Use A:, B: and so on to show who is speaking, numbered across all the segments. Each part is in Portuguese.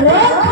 A: né?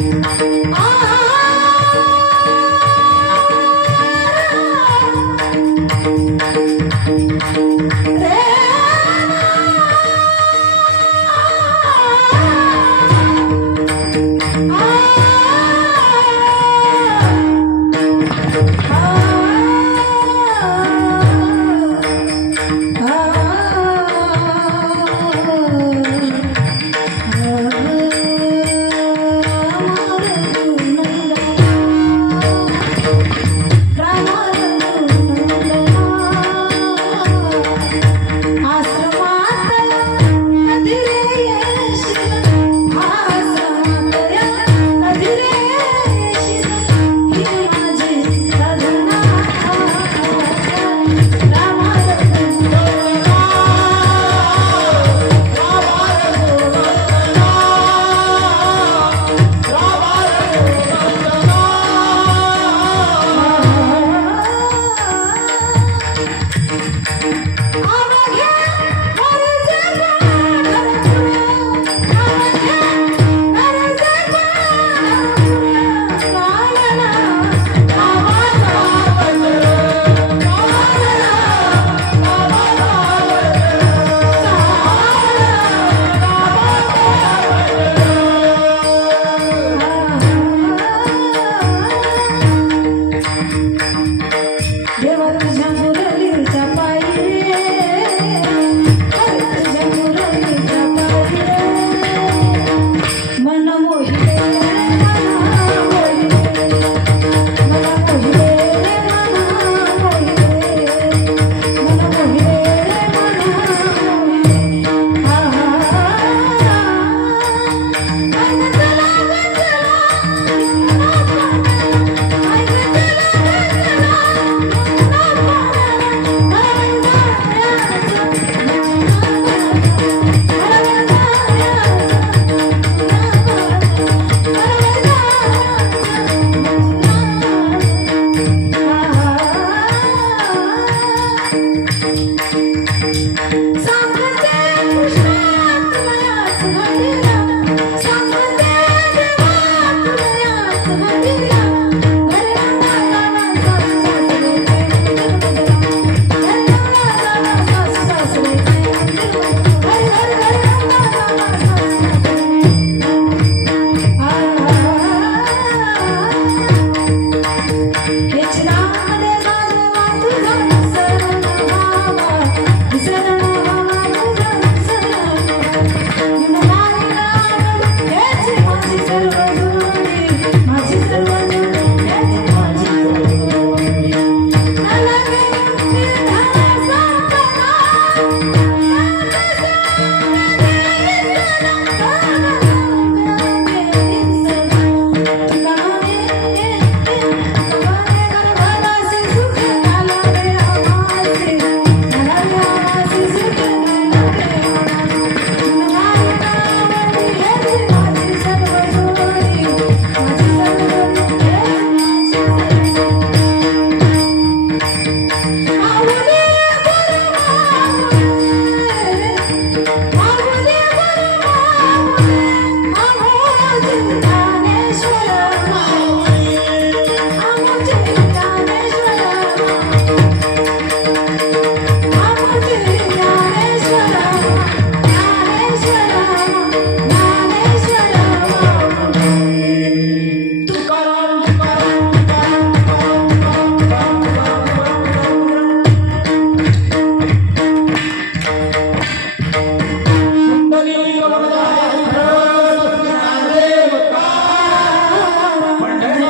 A: Música